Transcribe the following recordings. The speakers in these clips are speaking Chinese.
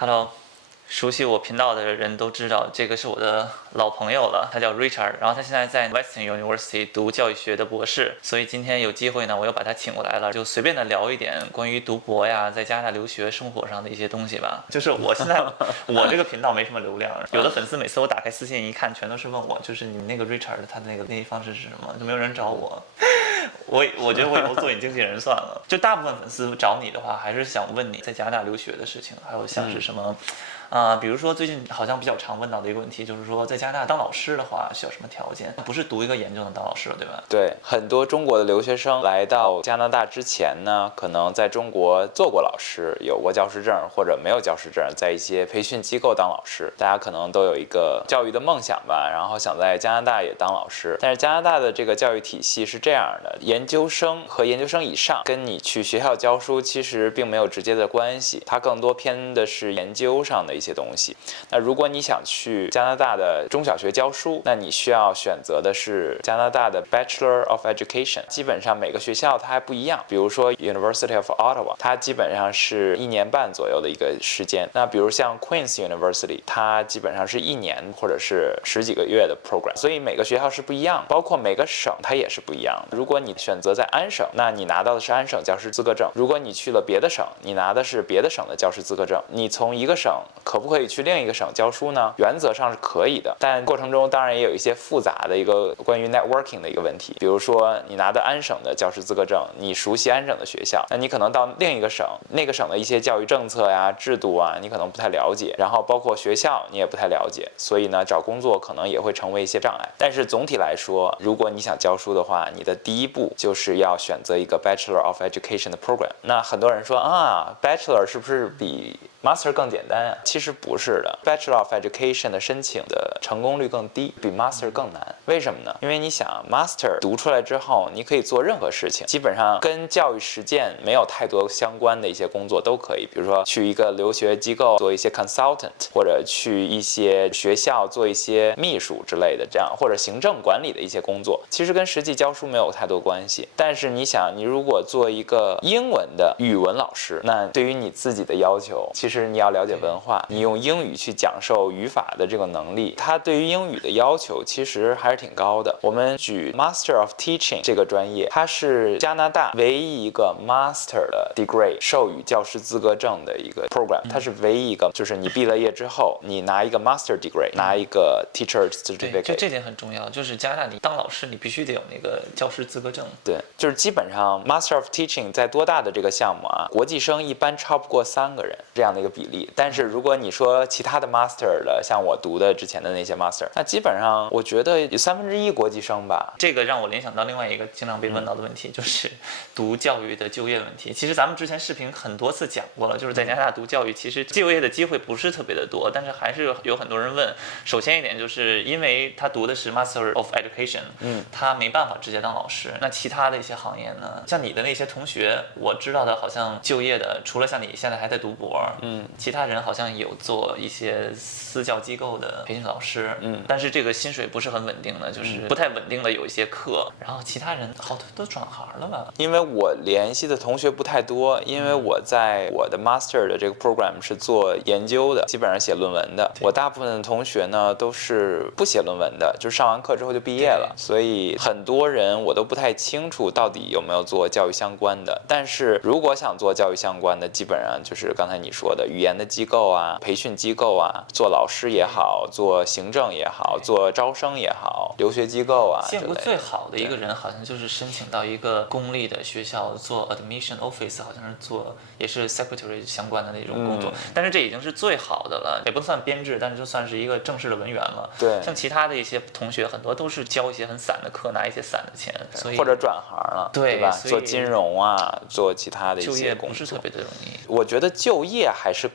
Hello，熟悉我频道的人都知道，这个是我的老朋友了，他叫 Richard，然后他现在在 Western University 读教育学的博士，所以今天有机会呢，我又把他请过来了，就随便的聊一点关于读博呀，在加拿大留学生活上的一些东西吧。就是我现在我这个频道没什么流量，有的粉丝每次我打开私信一看，全都是问我，就是你那个 Richard 他的那个联系方式是什么，就没有人找我。我觉得我以后做你经纪人算了。就大部分粉丝找你的话，还是想问你在加拿大留学的事情，还有像是什么，比如说最近好像比较常问到的一个问题，就是说在加拿大当老师的话需要什么条件？不是读一个研就能当老师了，对吧？对，很多中国的留学生来到加拿大之前呢，可能在中国做过老师，有过教师证或者没有教师证，在一些培训机构当老师。大家可能都有一个教育的梦想吧，然后想在加拿大也当老师。但是加拿大的这个教育体系是这样的，研究生和研究生以上跟你去学校教书其实并没有直接的关系，它更多偏的是研究上的一些东西。那如果你想去加拿大的中小学教书，那你需要选择的是加拿大的 Bachelor of Education， 基本上每个学校它还不一样。比如说 University of Ottawa， 它基本上是1年半左右的一个时间。那比如像 Queen's University， 它基本上是1年或者是10几个月的 program。所以每个学校是不一样，包括每个省它也是不一样的。如果你选择在安省，那你拿到的是安省教师资格证；如果你去了别的省，你拿的是别的省的教师资格证。你从一个省可不可以去另一个省教书呢？原则上是可以的，但过程中当然也有一些复杂的一个关于 networking 的一个问题。比如说你拿的安省的教师资格证，你熟悉安省的学校，那你可能到另一个省，那个省的一些教育政策呀、制度啊，你可能不太了解，然后包括学校你也不太了解，所以呢，找工作可能也会成为一些障碍。但是总体来说，如果你想教书的话，你的第一步就是要选择一个 Bachelor of Education 的 program。那很多人说啊 ，Bachelor 是不是比Master 更简单啊？其实不是的 ，Bachelor of Education 的申请的成功率更低，比 Master 更难。为什么呢？因为你想 Master 读出来之后，你可以做任何事情，基本上跟教育实践没有太多相关的一些工作都可以。比如说去一个留学机构做一些 consultant， 或者去一些学校做一些秘书之类的，这样或者行政管理的一些工作，其实跟实际教书没有太多关系。但是你想，你如果做一个英文的语文老师，那对于你自己的要求，其实你要了解文化，你用英语去讲授语法的这个能力，它对于英语的要求其实还是挺高的。我们举 Master of Teaching 这个专业，它是加拿大唯一一个 Master 的 degree 授予教师资格证的一个 program， 它是唯一一个，就是你毕了业之后，你拿一个 Master degree， 拿一个 Teacher Certificate。这点很重要，就是加拿大你当老师你必须得有那个教师资格证。对，就是基本上 Master of Teaching 在多大的这个项目啊，国际生一般超不过3个人这样的一个比例。但是如果你说其他的 Master 的，像我读的之前的那些 Master， 那基本上我觉得有1/3国际生吧。这个让我联想到另外一个经常被问到的问题，就是读教育的就业问题。其实咱们之前视频很多次讲过了，就是在加拿大读教育，其实就业的机会不是特别的多，但是还是有很多人问。首先一点就是因为他读的是 Master of Education，他没办法直接当老师。那其他的一些行业呢？像你的那些同学，我知道的好像就业的，除了像你现在还在读博，其他人好像有做一些私教机构的培训老师，但是这个薪水不是很稳定的，就是不太稳定的有一些课。然后其他人好多都转行了吧？因为我联系的同学不太多，因为我在我的 Master 的这个 program 是做研究的，基本上写论文的。我大部分的同学呢都是不写论文的，就是上完课之后就毕业了，所以很多人我都不太清楚到底有没有做教育相关的。但是如果想做教育相关的，基本上就是刚才你说的语言的机构啊、培训机构啊，做老师也好，做行政也好，做招生也好，留学机构啊。见过最好的一个人好像就是申请到一个公立的学校做 admission office， 好像是做也是 secretary 相关的那种工作，但是这已经是最好的了，也不算编制，但是就算是一个正式的文员了。对，像其他的一些同学很多都是教一些很散的课，拿一些散的钱，所以或者转行了，对吧？做金融啊，做其他的一些工作，就业不是特别的容易。我觉得就业还是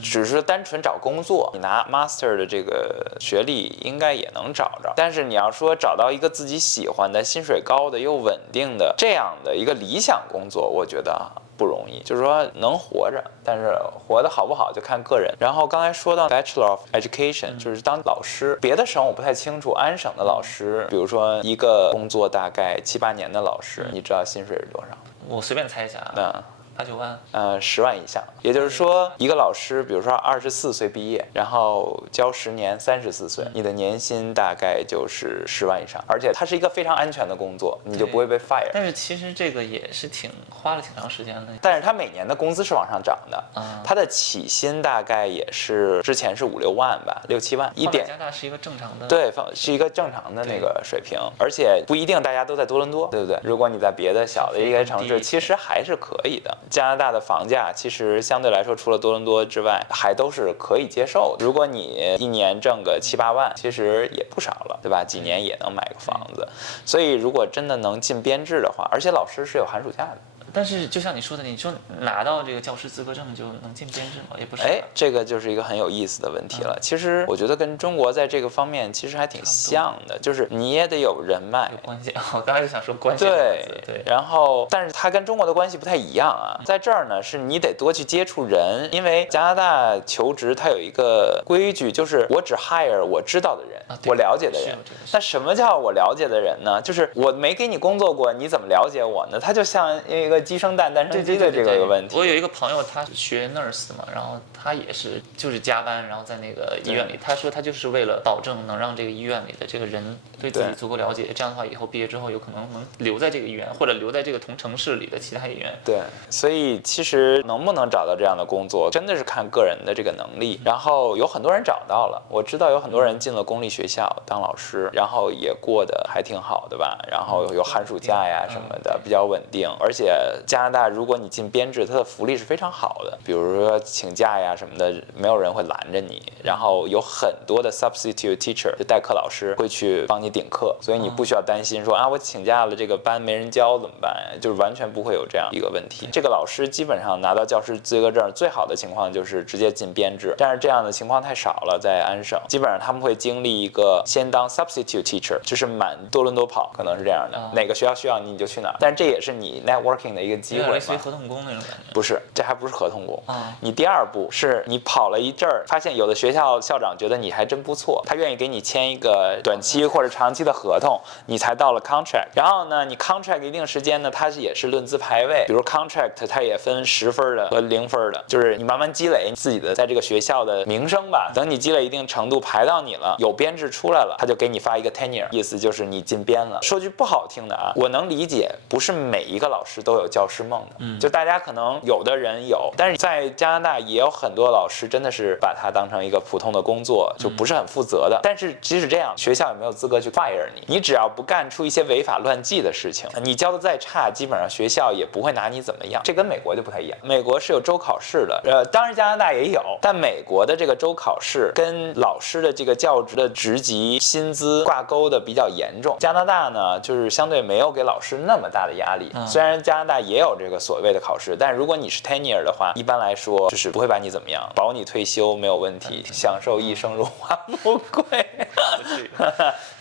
只是单纯找工作，你拿 Master 的这个学历应该也能找着。但是你要说找到一个自己喜欢的、薪水高的又稳定的这样的一个理想工作，我觉得不容易。就是说能活着，但是活得好不好就看个人。然后刚才说到 Bachelor of Education，就是当老师，别的省我不太清楚，安省的老师，比如说一个工作大概7、8年的老师，你知道薪水是多少？我随便猜一下啊。8、9万。10万以上。也就是说，一个老师，比如说24岁毕业，然后教10年，34岁，你的年薪大概就是10万以上，而且它是一个非常安全的工作，你就不会被 fire。但是其实这个也是花了挺长时间的。但是它每年的工资是往上涨的，它的起薪大概也是之前是5、6万吧，6、7万，加拿大是一个正常的，对，是一个正常的那个水平，而且不一定大家都在多伦多，对不对？如果你在别的小的一些城市，其实还是可以的。加拿大的房价其实相对来说，除了多伦多之外，还都是可以接受的。如果你一年挣个7、8万，其实也不少了，对吧？几年也能买个房子。所以如果真的能进编制的话，而且老师是有寒暑假的。但是就像你说的，你说拿到这个教师资格证就能进编制吗？也不是。这个就是一个很有意思的问题了。其实我觉得跟中国在这个方面其实还挺像的，就是你也得有人脉、有关系。我刚才就想说关系。对。然后，但是它跟中国的关系不太一样啊。在这儿呢，是你得多去接触人，因为加拿大求职它有一个规矩，就是我只 hire 我知道的人，我了解的人。那什么叫我了解的人呢？就是我没给你工作过，你怎么了解我呢？它就像一个鸡生蛋，蛋生鸡的这个问题。我有一个朋友，他学 nurse 的嘛，然后他也是就是加班，然后在那个医院里，他说他就是为了保证能让这个医院里的这个人对自己足够了解，这样的话以后毕业之后有可能能留在这个医院，或者留在这个同城市里的其他医院。对，所以其实能不能找到这样的工作，真的是看个人的这个能力。然后有很多人找到了，我知道有很多人进了公立学校当老师，然后也过得还挺好的吧，然后有寒暑假呀什么的，比较稳定。而且加拿大如果你进编制，它的福利是非常好的，比如说请假呀什么的，没有人会拦着你。然后有很多的 substitute teacher 就代课老师会去帮你顶课，所以你不需要担心说我请假了这个班没人教怎么办呀？就是完全不会有这样一个问题。这个老师基本上拿到教师资格证，最好的情况就是直接进编制，但是这样的情况太少了，在安省基本上他们会经历一个先当 substitute teacher， 就是满多伦多跑，可能是这样的，哪个学校需要你就去哪儿，但是这也是你 networking 的一个机会嘛，类似于合同工那种感觉。不是，这还不是合同工。你第二步是你跑了一阵儿，发现有的学校校长觉得你还真不错，他愿意给你签一个短期或者长期的合同，你才到了 contract。然后呢，你 contract 一定时间呢，它也是论资排位，比如 contract 它也分10分的和0分的，就是你慢慢积累自己的在这个学校的名声吧。等你积累一定程度，排到你了，有编制出来了，他就给你发一个 tenure， 意思就是你进编了。说句不好听的啊，我能理解，不是每一个老师都有教师梦的，就大家可能有的人有，但是在加拿大也有很多老师真的是把它当成一个普通的工作，就不是很负责的。但是即使这样，学校也没有资格去 fire 你，你只要不干出一些违法乱纪的事情，你教的再差，基本上学校也不会拿你怎么样。这跟美国就不太一样，美国是有州考试的，当然加拿大也有，但美国的这个州考试跟老师的这个教职的职级薪资挂钩的比较严重。加拿大呢，就是相对没有给老师那么大的压力，虽然加拿大也有这个所谓的考试，但如果你是 tenure 的话，一般来说就是不会把你怎么样，保你退休没有问题，享受一生荣华富贵。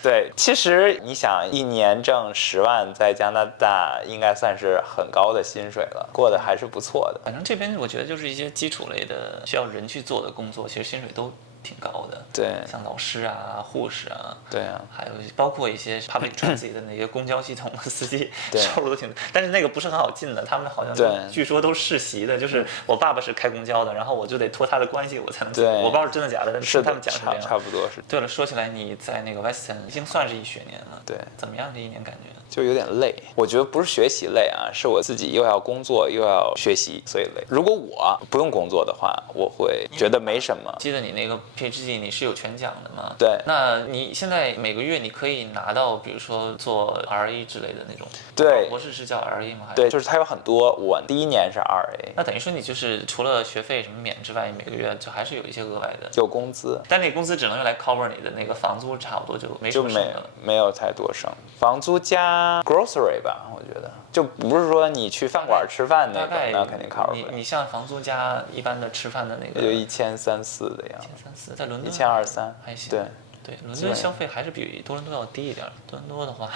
对，其实你想一年挣10万，在加拿大应该算是很高的薪水了，过得还是不错的。反正这边我觉得就是一些基础类的需要人去做的工作，其实薪水都挺高的。对，像老师啊、护士啊，对啊，还有包括一些 public transit 的那些公交系统的司机，收入都挺，但是那个不是很好进的，他们好像据说都世袭的，就是我爸爸是开公交的，然后我就得托他的关系我才能进，我不知道是真的假的，但是他们讲是这样，差不多是。对了，说起来你在那个 Western 已经算是1学年了，对，怎么样这一年感觉？就有点累，我觉得不是学习累啊，是我自己又要工作又要学习，所以累。如果我不用工作的话，我会觉得没什么。记得你那个 PhD 你是有全奖的吗？对。那你现在每个月你可以拿到，比如说做 RA 之类的那种。对。博士是叫 RA 吗？对，就是它有很多。我第1年是 RA。那等于说你就是除了学费什么免之外，每个月就还是有一些额外的。有工资。但那个工资只能用来 cover 你的那个房租，差不多就没什么剩的了。没有太多剩，房租加 grocery 吧，我觉得就不是说你去饭馆吃饭那个，那肯定 cover 不了。你像房租加一般的吃饭的那个，就1300-1400的样子。1300在伦敦1200-1300，还行。对。对，伦敦消费还是比多伦多要低一点。多伦多的话，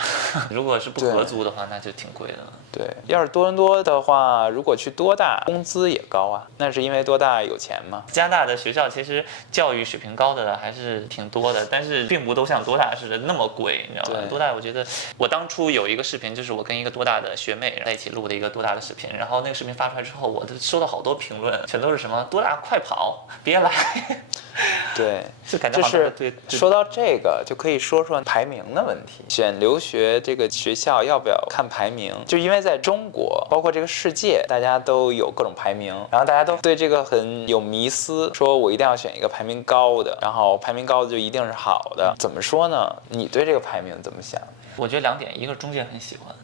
如果是不合租的话，那就挺贵的。对，要是多伦多的话，如果去多大，工资也高啊，那是因为多大有钱吗？加拿大的学校其实教育水平高的还是挺多的，但是并不都像多大似的那么贵，你知道吗？多大我觉得我当初有一个视频，就是我跟一个多大的学妹在一起录的一个多大的视频，然后那个视频发出来之后，我收到好多评论，全都是什么多大快跑，别来。对，就感觉好像对。说到这个，就可以说说排名的问题。选留学这个学校要不要看排名？就因为在中国，包括这个世界，大家都有各种排名，然后大家都对这个很有迷思，说我一定要选一个排名高的，然后排名高的就一定是好的。怎么说呢？你对这个排名怎么想？我觉得2点，一个是中介很喜欢，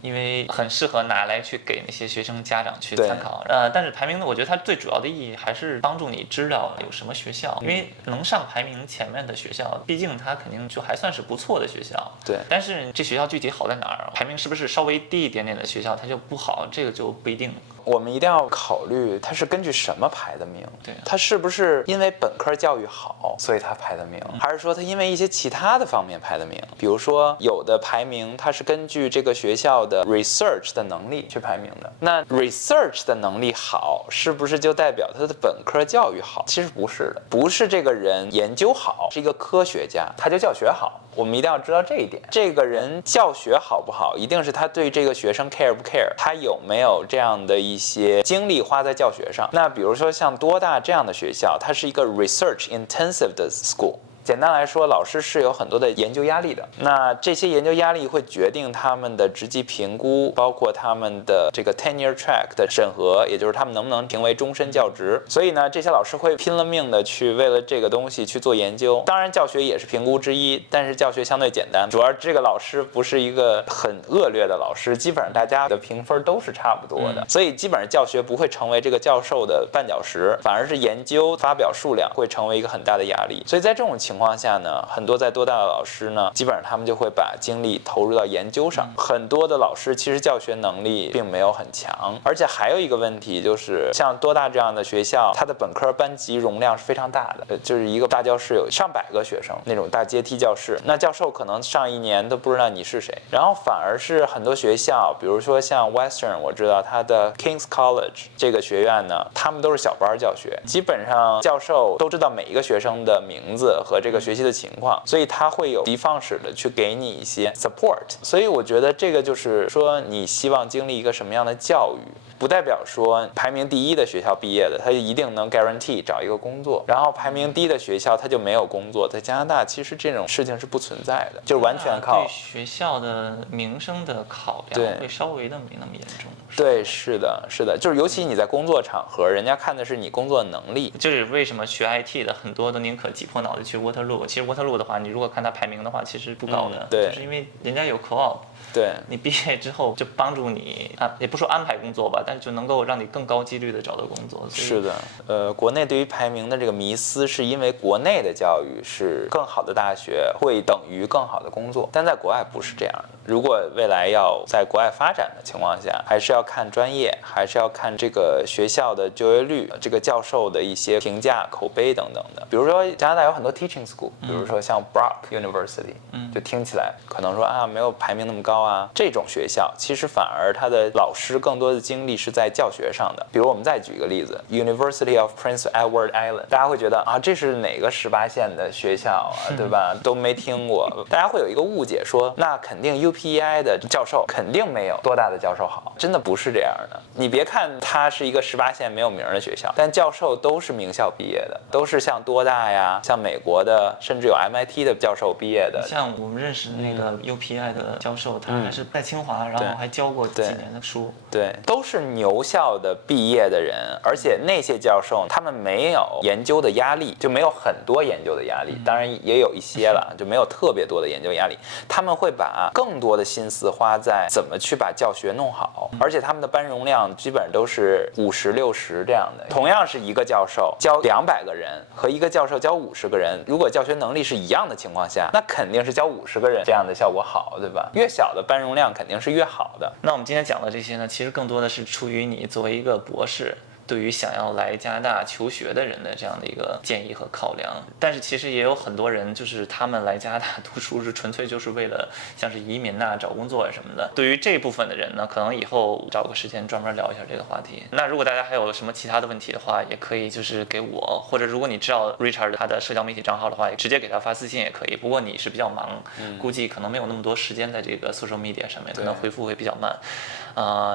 因为很适合拿来去给那些学生家长去参考。但是排名呢，我觉得它最主要的意义还是帮助你知道有什么学校，因为能上排名前面的学校，毕竟它肯定就还算是不错的学校。对。但是这学校具体好在哪儿，排名是不是稍微低一点点的学校它就不好，这个就不一定。我们一定要考虑它是根据什么排的名。对，它是不是因为本科教育好，所以它排的名，还是说它因为一些其他的方面排的名？比如说有的排名它是根据这个学校的 research 的能力去排名的。那 research 的能力好，是不是就代表他的本科教育好？其实不是的，不是这个人研究好，是一个科学家，他就教学好。我们一定要知道这一点。这个人教学好不好，一定是他对这个学生 care 不 care， 他有没有这样的一些精力花在教学上。那比如说像多大这样的学校，它是一个 research intensive 的 school。简单来说，老师是有很多的研究压力的。那这些研究压力会决定他们的职级评估，包括他们的这个 tenure track 的审核，也就是他们能不能评为终身教职。所以呢，这些老师会拼了命的去为了这个东西去做研究。当然，教学也是评估之一，但是教学相对简单，主要这个老师不是一个很恶劣的老师，基本上大家的评分都是差不多的。所以基本上教学不会成为这个教授的绊脚石，反而是研究发表数量会成为一个很大的压力。所以在这种情况下呢，很多在多大的老师呢，基本上他们就会把精力投入到研究上。很多的老师其实教学能力并没有很强，而且还有一个问题就是，像多大这样的学校，它的本科班级容量是非常大的，就是一个大教室有上百个学生那种大阶梯教室，那教授可能上一年都不知道你是谁。然后反而是很多学校，比如说像 Western， 我知道它的 King's College 这个学院呢，他们都是小班教学，基本上教授都知道每一个学生的名字和这个学习的情况，所以他会有地方式的去给你一些 support。 所以我觉得这个就是说，你希望经历一个什么样的教育，不代表说排名第一的学校毕业的他就一定能 guarantee 找一个工作，然后排名低的学校他就没有工作。在加拿大其实这种事情是不存在的，就是完全靠对学校的名声的考量会稍微的没那么严重。对，是的，是的，就是尤其你在工作场合，人家看的是你工作能力。就是为什么学 IT 的很多都宁可挤破脑袋去 Waterloo。其实 Waterloo 的话，你如果看它排名的话，其实不高的，对，就是因为人家有 co-op。对，你毕业之后就帮助你也不说安排工作吧，但是就能够让你更高几率的找到工作。是的，国内对于排名的这个迷思，是因为国内的教育是更好的大学会等于更好的工作，但在国外不是这样的。如果未来要在国外发展的情况下，还是要看专业，还是要看这个学校的就业率，这个教授的一些评价、口碑等等的。比如说加拿大有很多 teaching school， 比如说像 Brock University，就听起来可能说没有排名那么高啊，这种学校其实反而他的老师更多的精力是在教学上的。比如我们再举一个例子 ，University of Prince Edward Island， 大家会觉得这是哪个18线的学校啊，对吧？都没听过，大家会有一个误解说，那肯定 UPEI 的教授肯定没有多大的教授好，真的不是这样的。你别看它是一个18线没有名的学校，但教授都是名校毕业的，都是像多大呀，像美国的，甚至有 MIT 的教授毕业的。像我们认识那个 UPI 的教授，他还是在清华，然后还教过几年的书。对，都是牛校的毕业的人，而且那些教授他们没有研究的压力，就没有很多研究的压力，当然也有一些了，就没有特别多的研究压力。他们会把更多的心思花在怎么去把教学弄好，而且他们的班容量基本上都是50、60这样的。同样是一个教授教200个人和一个教授教50个人，如果教学能力是一样的情况下，那肯定是教50个人这样的效果好，对吧？越小的班容量肯定是越好的。那我们今天讲的这些呢，其实更多的是出于你作为一个博士对于想要来加拿大求学的人的这样的一个建议和考量。但是其实也有很多人，就是他们来加拿大读书是纯粹就是为了像是移民呐、找工作什么的。对于这部分的人呢，可能以后找个时间专门聊一下这个话题。那如果大家还有什么其他的问题的话，也可以就是给我，或者如果你知道 Richard 他的社交媒体账号的话，直接给他发私信也可以。不过你是比较忙，估计可能没有那么多时间在这个 social media 上面，可能回复会比较慢。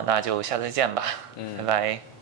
那就下次再见吧，拜拜。